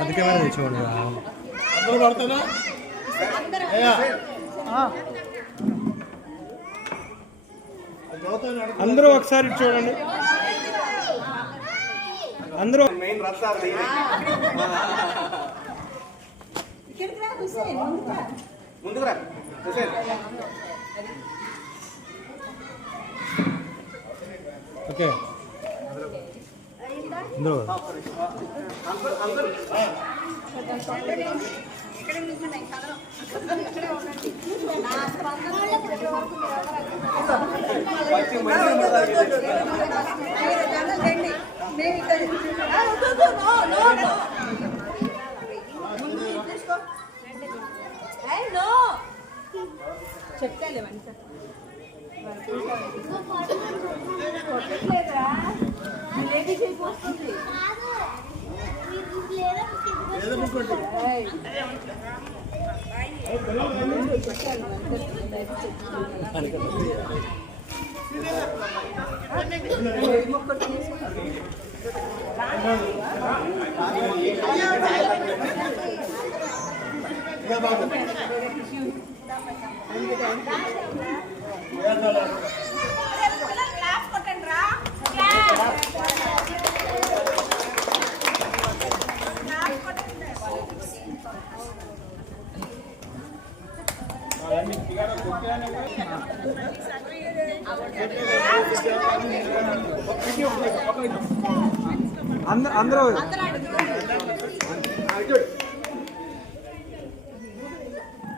అందుకే మరి తెచ్చుకోండి అందరూ ఒకసారి చూడండి. అందరూ ఓకే అందరూ చెప్తాలే లేడీస్ అయిపోతుంది. అందరూ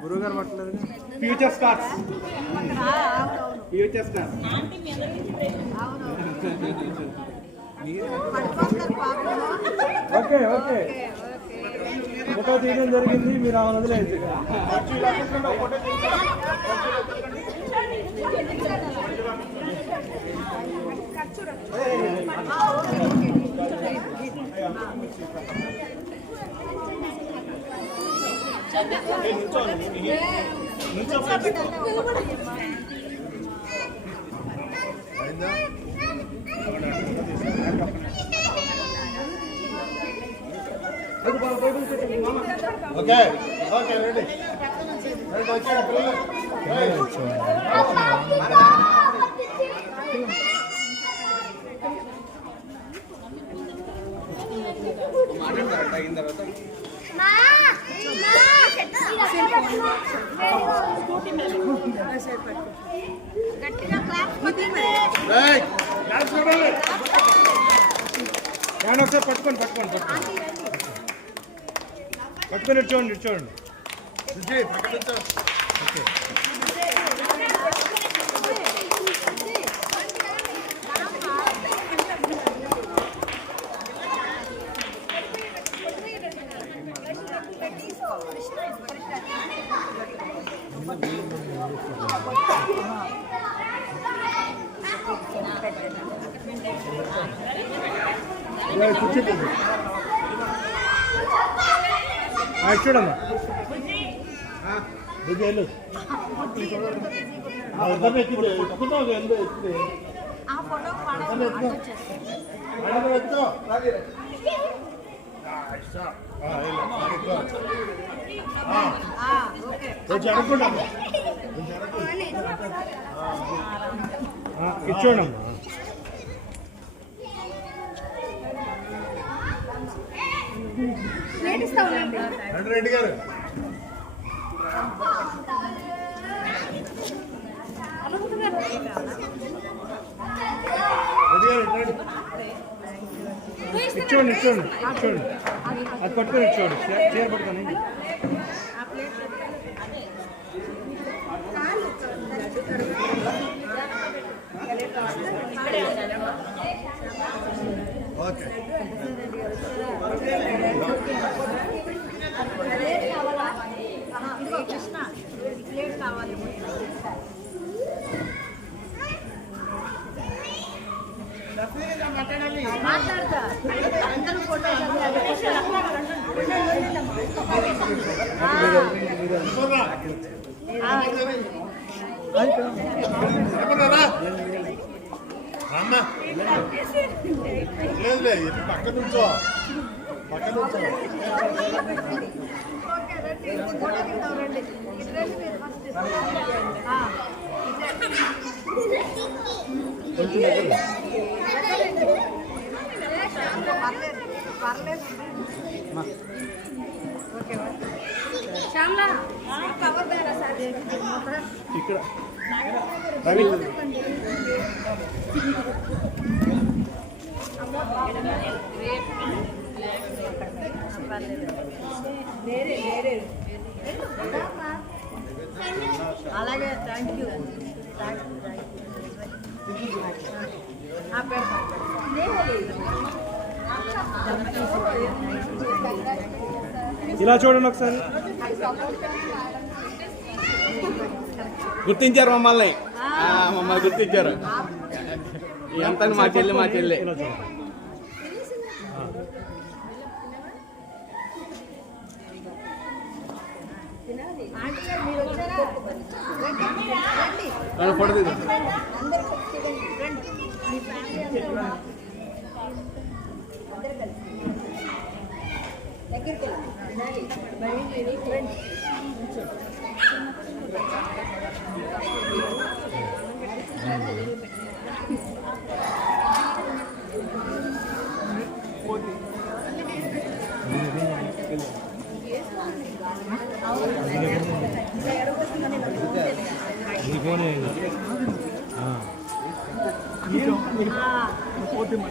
గురువుగారు పట్టలేదు. Future stars okay okay photo తీయడం జరిగింది. మీరు ఆ వదిలేదు. ఓకే ఓకే రెడీ అయిన తర్వాత ఒకసారి పట్టుకోండి పట్టుకొని చూడండి ఓకే చూడమ్మా ఇచ్చోడమ్మా రెడ్డి గారు ఇచ్చోండి అది పట్టుకొని ఇచ్చోండి చీర పట్టుకొని ఓకే మాట్లాడతా అమ్మా లేదు పక్క నుంచో ఇక్కడ రవి అలాగే థ్యాంక్ యూ ఇలా చూడండి ఒకసారి. గుర్తించారు మమ్మల్ని గుర్తించారు ఎంత మా చెల్లి ఇలా చూడండి. ఫోటో తీద్దాం.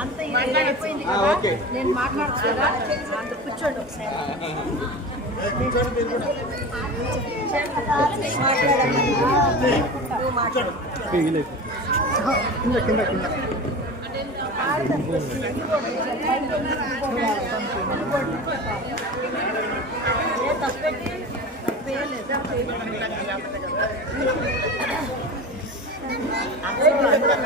అంత అయిపోయింది ఓకే నేను మాట్లాడుతున్నా అంత కూర్చోండి ఒకసారి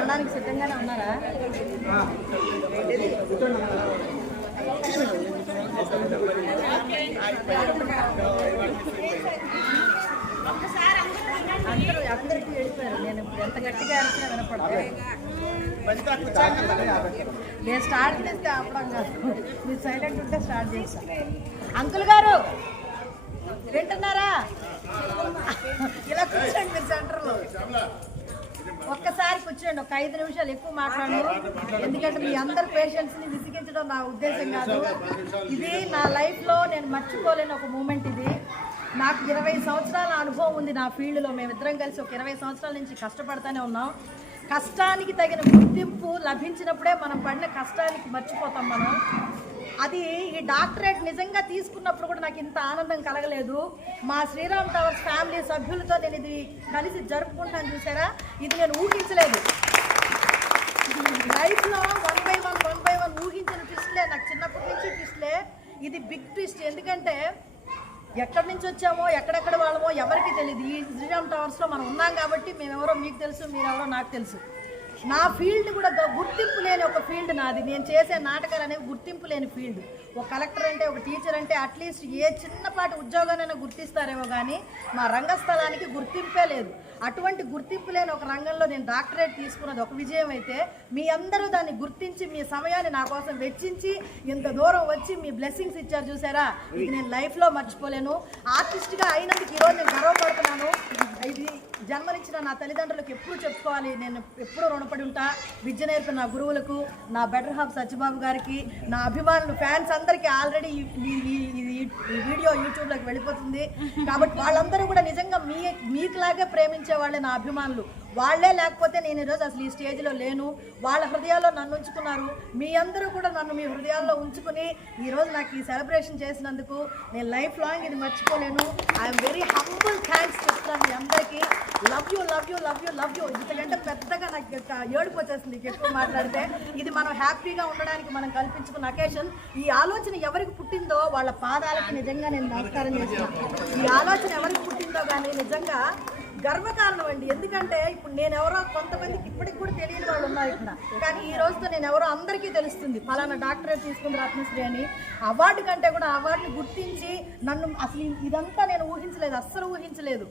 ఉండడానికి సిద్ధంగానే ఉన్నారా? అందరికీ వెళ్ళిపోయారు. నేను ఇప్పుడు ఎంత గట్టిగా అరిచినా వినపడతాను. నేను స్టార్ట్ చేస్తే ఆపడం కాదు, మీరు సైలెంట్ ఉంటే స్టార్ట్ చేస్తాను. అంకుల్ గారు వింటున్నారా? ఇలా కూర్చోండి మీరు సెంటర్లో. ఒక్కసారి కూర్చోండి, ఒక 5 నిమిషాలు ఎక్కువ మాట్లాడు. ఎందుకంటే మీ అందరు పేషెంట్స్ని విసిగించడం నా ఉద్దేశం కాదు. ఇది నా లైఫ్లో నేను మర్చిపోలేని ఒక మూమెంట్. ఇది నాకు 20 సంవత్సరాల అనుభవం ఉంది నా ఫీల్డ్లో. మేమిద్దరం కలిసి ఒక 20 సంవత్సరాల నుంచి కష్టపడుతూనే ఉన్నాం. కష్టానికి తగిన గుర్తింపు లభించినప్పుడే మనం పడిన కష్టానికి మర్చిపోతాం మనం. అది ఈ డాక్టరేట్ నిజంగా తీసుకున్నప్పుడు కూడా నాకు ఇంత ఆనందం కలగలేదు. మా శ్రీరామ్ టవర్స్ ఫ్యామిలీ సభ్యులతో నేను ఇది కలిసి జరుపుకుంటాను చూసారా, ఇది నేను ఊహించలేదు. లైఫ్లో 1 by 1 ఊహించిన ట్విస్ట్లే, నాకు చిన్నప్పటి నుంచి ట్విస్ట్లే. ఇది బిగ్ ట్విస్ట్. ఎందుకంటే ఎక్కడి నుంచి వచ్చామో ఎక్కడెక్కడ వాళ్ళమో ఎవరికి తెలియదు. ఈ శ్రీరామ్ టవర్స్లో మనం ఉన్నాం కాబట్టి మేమెవరో మీకు తెలుసు, మీరెవరో నాకు తెలుసు. నా ఫీల్డ్ కూడా గుర్తింపు లేని ఒక ఫీల్డ్ నాది. నేను చేసే నాటకాలు అనేవి గుర్తింపు లేని ఫీల్డ్. ఒక కలెక్టర్ అంటే, ఒక టీచర్ అంటే అట్లీస్ట్ ఏ చిన్నపాటి ఉద్యోగానైనా గుర్తిస్తారేమో కానీ మా రంగస్థలానికి గుర్తింపే లేదు. అటువంటి గుర్తింపు లేని ఒక రంగంలో నేను డాక్టరేట్ తీసుకున్నది ఒక విజయం అయితే, మీ అందరూ దాన్ని గుర్తించి మీ సమయాన్ని నా కోసం వెచ్చించి ఇంత దూరం వచ్చి మీ బ్లెస్సింగ్స్ ఇచ్చారు చూసారా, ఇది నేను లైఫ్లో మర్చిపోలేను. ఆర్టిస్ట్గా అయినందుకు ఈరోజు నేను గర్వపడుతున్నాను. ఇది జన్మనిచ్చిన నా తల్లిదండ్రులకు ఎప్పుడు చెప్పుకోవాలి, నేను ఎప్పుడూ రుణపడి ఉంటా. విద్య నేర్పిన నా గురువులకు, నా బెటర్ హాఫ్ సత్యబాబు గారికి, నా అభిమానులు ఫ్యాన్స్ అందరికీ. ఆల్రెడీ ఈ వీడియో యూట్యూబ్లోకి వెళ్ళిపోతుంది కాబట్టి వాళ్ళందరూ కూడా నిజంగా మీకులాగే ప్రేమించే వాళ్ళే నా అభిమానులు. వాళ్ళే లేకపోతే నేను ఈరోజు అసలు ఈ స్టేజ్లో లేను. వాళ్ళ హృదయాల్లో నన్ను ఉంచుకున్నారు. మీ అందరూ కూడా నన్ను మీ హృదయాల్లో ఉంచుకుని ఈరోజు నాకు ఈ సెలబ్రేషన్ చేసినందుకు నేను లైఫ్ లాంగ్ ఇది మర్చిపోలేను. ఐఎమ్ వెరీ హంబుల్ థ్యాంక్స్ చెప్తున్నాను మీ అందరికీ. Love you love you love you love you. ఇంతకంటే పెద్దగా నాకు ఏడుపు వచ్చేస్తుంది ఎక్కువ మాట్లాడితే. ఇది మనం హ్యాపీగా ఉండడానికి మనం కల్పించుకున్న అకేషన్. ఈ ఆలోచన ఎవరికి పుట్టిందో వాళ్ళ పాదాలకి నిజంగా నేను నమస్కారం చేస్తున్నాను. ఈ ఆలోచన ఎవరికి పుట్టిందో కానీ నిజంగా గర్వకారణం అండి. ఎందుకంటే ఇప్పుడు నేను ఎవరో కొంతమందికి ఇప్పటికి కూడా తెలియని వాళ్ళు ఉన్నారు ఇక్కడ, కానీ ఈ రోజుతో నేను ఎవరో అందరికీ తెలుస్తుంది. ఫలానా డాక్టరేట్ తీసుకుంది రత్నశ్రీ అని. అవార్డు కంటే కూడా అవార్డుని గుర్తించి నన్ను అసలు ఇదంతా నేను ఊహించలేదు, అస్సలు ఊహించలేదు.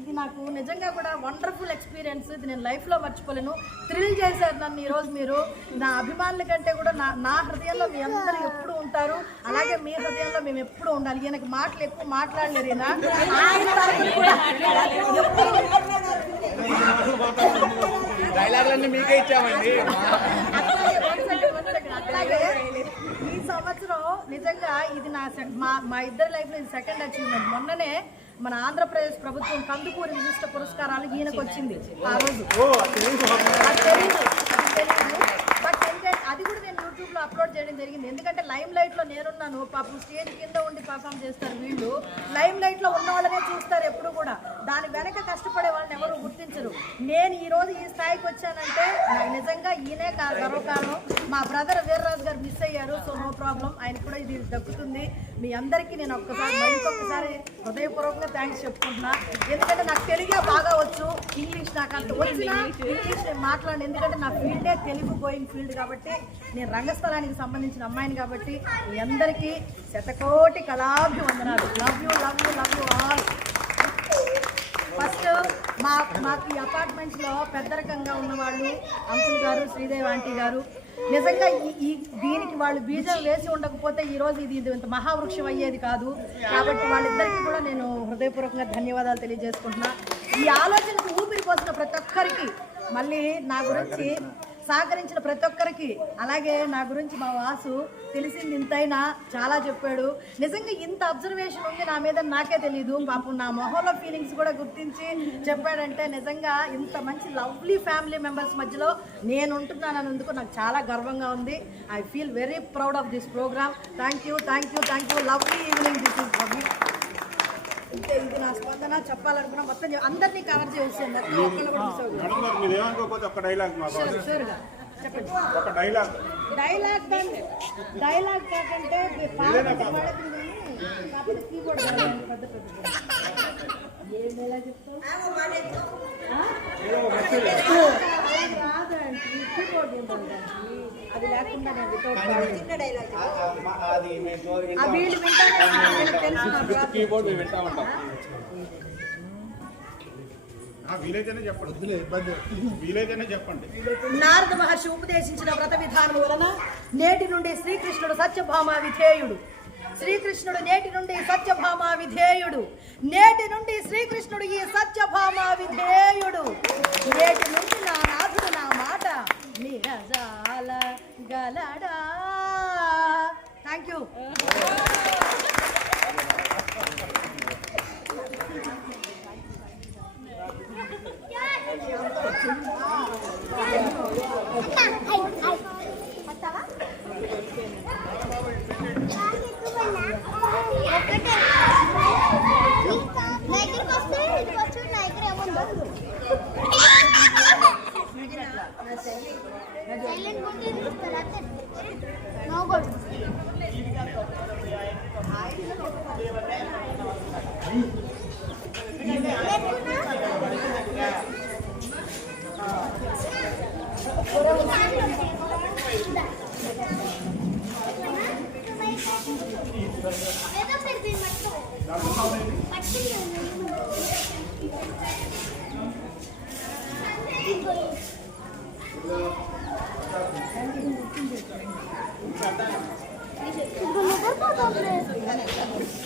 ఇది నాకు నిజంగా కూడా వండర్ఫుల్ ఎక్స్పీరియన్స్. ఇది నేను లైఫ్లో మర్చిపోలేను. థ్రిల్ చేశారు నన్ను ఈరోజు మీరు. నా అభిమానుల కంటే కూడా నా హృదయంలో మీ అందరూ ఎప్పుడు ఉంటారు, అలాగే మీ హృదయంలో మేము ఎప్పుడు ఉండాలి. ఈయనకి మాటలు ఎక్కువ మాట్లాడలేరు. డైలాగులన్నీ మీకే ఇచ్చామండి. అలాగే ఈ సంవత్సరం నిజంగా ఇది మా ఇద్దరి లైఫ్లో ఇది సెకండ్ అచీవ్మెంట్. మొన్ననే మన ఆంధ్రప్రదేశ్ ప్రభుత్వం కందుకూరి విశిష్ట పురస్కారాలు ఈయనకు వచ్చింది. ఆ రోజు బట్ ఏంటంటే అది కూడా నేను యూట్యూబ్లో అప్లోడ్ చేయడం జరిగింది. ఎందుకంటే లైమ్ లైట్లో నేనున్నాను. పాపం స్టేజ్ కింద ఉండి పర్ఫామ్ చేస్తారు వీళ్ళు. లైమ్ లైట్లో ఉన్న వాళ్ళనే చూస్తారు ఎప్పుడు కూడా. దాని వెనక కష్టపడే వాళ్ళని ఎవరు గుర్తించరు. నేను ఈరోజు ఈ స్థాయికి వచ్చానంటే నాకు నిజంగా ఈయనే గర్వకారణం. మా బ్రదర్ వీర్రాజు గారు మిస్ అయ్యారు. సో నో ప్రాబ్లం, ఆయన కూడా ఇది దక్కుతుంది. మీ అందరికీ నేను ఇంకొకసారి హృదయపూర్వకంగా థ్యాంక్స్ చెప్పుకుంటున్నా. ఎందుకంటే నాకు తెలుగే బాగా వచ్చు, ఇంగ్లీష్ నాకు అంత వచ్చినా ఇంగ్లీష్ నేను మాట్లాడను. ఎందుకంటే నా ఫీల్డే తెలుగు గోయింగ్ ఫీల్డ్ కాబట్టి, నేను రంగస్థలానికి సంబంధించిన అమ్మాయిని కాబట్టి మీ అందరికీ శతకోటి కళాభివందనాలు. Love you love you love you all. First మాకు ఈ అపార్ట్మెంట్స్లో పెద్దరకంగా ఉన్నవాళ్ళు అంకుల్ గారు, శ్రీదేవి ఆంటీ గారు, నిజంగా దీనికి వాళ్ళు బీజం వేసి ఉండకపోతే ఈరోజు ఇది ఇంత మహావృక్షం అయ్యేది కాదు. కాబట్టి వాళ్ళిద్దరికీ కూడా నేను హృదయపూర్వకంగా ధన్యవాదాలు తెలియజేసుకుంటున్నా. ఈ ఆలోచనకు ఊపిరి పోసిన ప్రతి ఒక్కరికి, మళ్ళీ నా గురించి సహకరించిన ప్రతి ఒక్కరికి, అలాగే నా గురించి మా వాసు తెలిసింది ఇంతైనా చాలా చెప్పాడు. నిజంగా ఇంత అబ్జర్వేషన్ ఉంది నా మీద నాకే తెలీదు. పాపం నా మొహంలో ఫీలింగ్స్ కూడా గుర్తించి చెప్పాడంటే నిజంగా ఇంత మంచి లవ్లీ ఫ్యామిలీ మెంబర్స్ మధ్యలో నేను ఉంటున్నానందుకు నాకు చాలా గర్వంగా ఉంది. I feel very proud of this programme. Thank you thank you thank you. Lovely evening. This is lovely. ఇంతే, ఇది నా స్పందన. చెప్పాలనుకున్నా మొత్తం అందరినీ కవర్ చేసాను. చెప్పండి. డైలాగ్ కాకంటే కాకపోతే కీబోర్డ్ పెద్ద ఏమేలా చెప్తావు రాదండి. కీబోర్డ్ ఏమండి అది లేకుండా నేను వితౌట్ డైలాగ్ వీళ్ళు వింటాను. కీబోర్డ్ వింటా ఉంటాం. చెప్పండి. నారద మహర్షి ఉపదేశించిన వ్రత విధానం వలన నేటి నుండి శ్రీకృష్ణుడు సత్యభామా విధేయుడు. శ్రీకృష్ణుడు నేటి నుండి సత్యభామా విధేయుడు. నేటి నుండి శ్రీకృష్ణుడు ఈ సత్యభామా విధేయుడు. నేటి నుండి నా నాథుడు నా మాట నిరజాల గలడా. Thank you. Itu